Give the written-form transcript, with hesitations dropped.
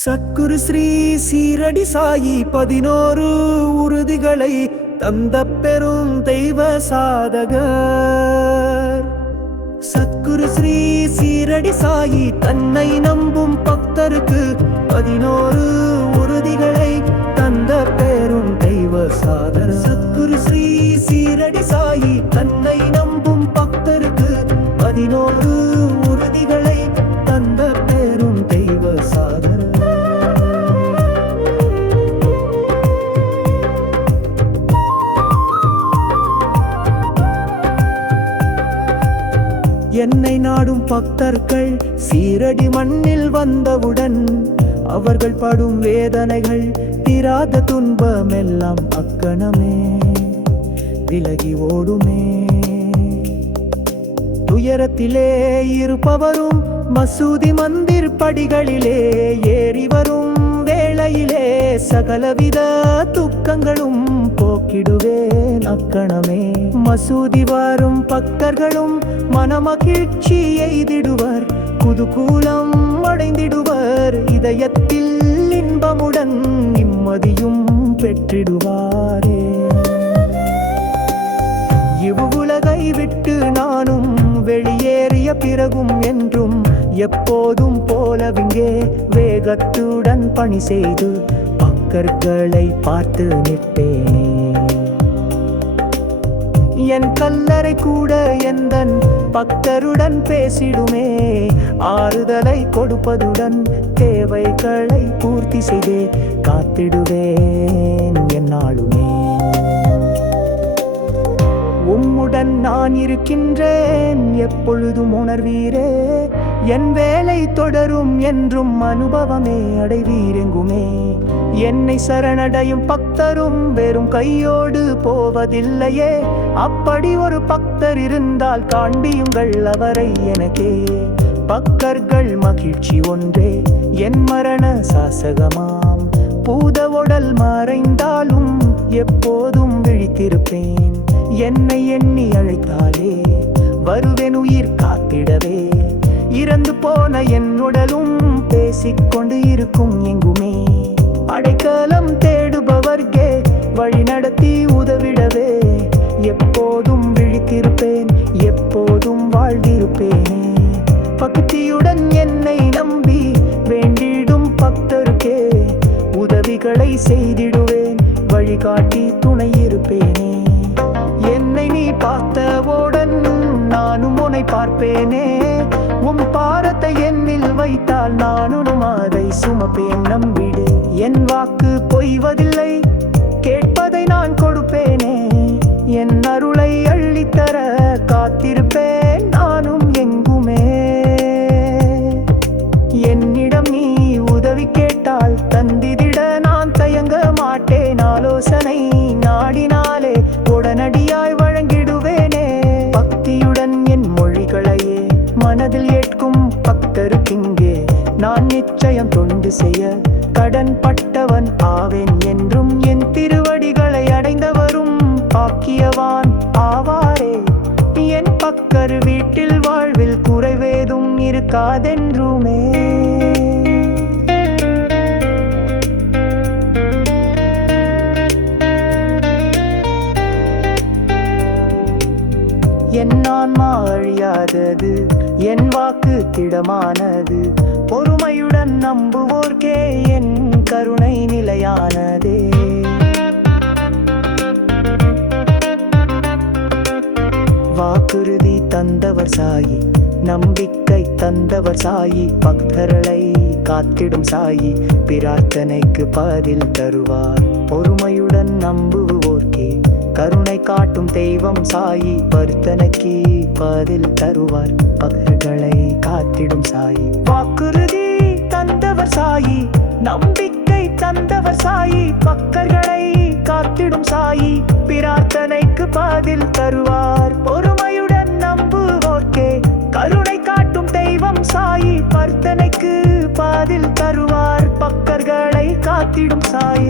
சத்குரு ஸ்ரீ சீரடி சாயி 11 உறுதிகளை தந்த பெரும் தெய்வ சாதகர். சத்குரு ஸ்ரீ சீரடி சாயி தன்னை நம்பும் பக்தருக்கு 11 உறுதிகளை தந்த பெரும் தெய்வ சாதகர். சத்குரு ஸ்ரீ சீரடி சாயி தன்னை நம்பும் பக்தருக்கு 11 உறுதிகளை தந்த பெரும் தெய்வ சாதகர். என்னை நாடும் பக்தர்கள் சீரடி மண்ணில் வந்தவுடன் அவர்கள் படும் வேதனைகள் தீராத துன்பமெல்லாம் அக்கணமே விலகி ஓடுமே. துயரத்திலே இருப்பவரும் மசூதி மந்திர் படிகளிலே ஏறி வரும் வேளையிலே சகலவித துக்கங்களும் போக்கிடுவேன் அக்கணமே. மசூதி வரும் பக்தர்களும் மனமகிழ்ச்சி எய்திடுவர், குதூகூலம் அடைந்திடுவர், இதயத்தில் இன்பமுடன் நிம்மதியும் பெற்றிடுவாரே. இவ்வுலகை விட்டு நானும் வெளியேறிய பிறகும் என்றும் எப்போதும் போலவிங்கே வேகத்துடன் பணி செய்து பக்தர்களை பார்த்து நிற்பேனே. என் கல்லறை கூட எந்தன் பக்தருடன் பேசிடுமே, ஆறுதலை கொடுப்பதுடன் தேவைகளை பூர்த்தி செய்தே காத்திடுவேன் என்னாலுமே. உம்முடன் நான் இருக்கின்றேன் எப்பொழுதும் உணர்வீரே, என் வேலை தொடரும் என்றும் அனுபவமே அடைவீரெங்குமே. என்னை சரணடையும் பக்தரும் வெறும் கையோடு போவதில்லையே, அப்படி ஒரு பக்தர் இருந்தால் காண்பியுங்கள் அவரை எனக்கே. பக்தர்கள் மகிழ்ச்சி ஒன்றே என் மரண சாசகமாம், பூத உடல் மறைந்தாலும் எப்போதும் விழித்திருப்பேன். என்னை எண்ணி அழைத்தாலே வருவேன் உயிர் காத்திடவே, இறந்து போன என் உடலும் பேசிக்கொண்டு இருக்கும் எங்குமே. அடைக்கலம் தேடுபவர்கே வழி நடத்தி உதவிடவே, எப்போதும் விழித்திருப்பேன் எப்போதும் வாழ்ந்திருப்பேனே. பக்தியுடன் என்னை நம்பி வேண்டிடும் பக்தருக்கே உதவிகளை செய்திடுவேன், வழிகாட்டி துணை இருப்பேனே. என்னை நீ பார்த்தவுடன் நானும் உன்னை பார்ப்பேனே, உன் பாரத்தை என்னில் வைத்தால் நானும் அதை சுமப்பேன் நம்பிடு. என் வாக்கு பொய்வதில்லை, கேட்பதை நான் கொடுப்பேனே, என் அருளை அள்ளித்தர காத்திருப்பேன் நானும் எங்குமே. என்னிடம் நீ உதவி கேட்டால் தந்திதிட நான் தயங்க மாட்டேன், ஆலோசனை நாடினாலே உடனடியாய் வழங்கிடுவேனே. பக்தியுடன் என் மொழிகளையே மனதில் ஏற்கும் பக்தருக்கிங்கே நான் நிச்சயம் தொண்டு செய்ய கடன் பட்டவன் ஆவேன் என்றும். என் திருவடிகளை அடைந்தவரும் பாக்கியவான் ஆவாரே, என் பக்கர் வீட்டில் வாழ்வில் குறைவேதும் இருக்காதென்றுமே. என் ஆன்மா அழியாதது, என் வாக்கு திடமானது, பொறுமையுடன் நம்புவோர்க்கே என் கருணை நிலையானதே. வாக்குறுதி தந்தவர் சாயி, நம்பிக்கை தந்தவர் சாயி, பக்தர்களை காத்திடும் சாயி பிரார்த்தனைக்கு பதில் தருவார். பொறுமையுடன் நம்புவோர்க்கே கருணை காட்டும் தெய்வம் சாயி, பர்த்தனைக்கு பதில் தருவார், பக்தர்களை காத்திடும் சாயி. வாக்குறுதி தந்தவர் சாயி, நம்பிக்கை தந்தவர் சாயி, பக்தர்களை காத்திடும் சாயி பிரார்த்தனைக்கு பதில் தருவார். பொறுமையுடன் நம்புவோர்க்கே கருணை காட்டும் தெய்வம் சாயி, பர்த்தனைக்கு பதில் தருவார், பக்தர்களை காத்திடும் சாயி.